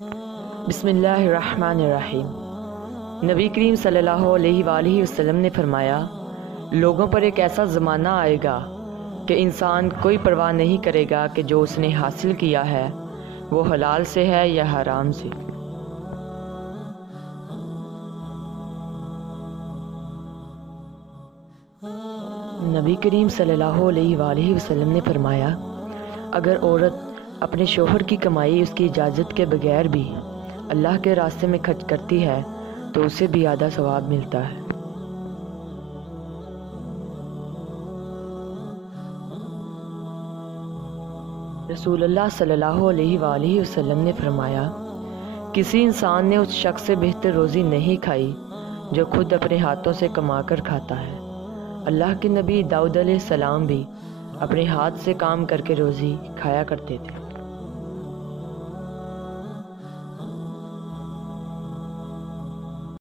بسم اللہ الرحمن الرحیم۔ نبی کریم صلی اللہ علیہ وآلہ وسلم نے فرمایا، لوگوں پر ایک ایسا زمانہ آئے گا کہ انسان کوئی پرواہ نہیں کرے گا کہ جو اس نے حاصل کیا ہے وہ حلال سے ہے یا حرام سے۔ نبی کریم صلی اللہ علیہ وآلہ وسلم نے فرمایا، اگر عورت اپنے شوہر کی کمائی اس کی اجازت کے بغیر بھی اللہ کے راستے میں خرچ کرتی ہے تو اسے بھی آدھا ثواب ملتا ہے۔ رسول اللہ صلی اللہ علیہ وآلہ وسلم نے فرمایا، کسی انسان نے اس شخص سے بہتر روزی نہیں کھائی جو خود اپنے ہاتھوں سے کما کر کھاتا ہے۔ اللہ کے نبی داؤد علیہ السلام بھی اپنے ہاتھ سے کام کر کے روزی کھایا کرتے تھے۔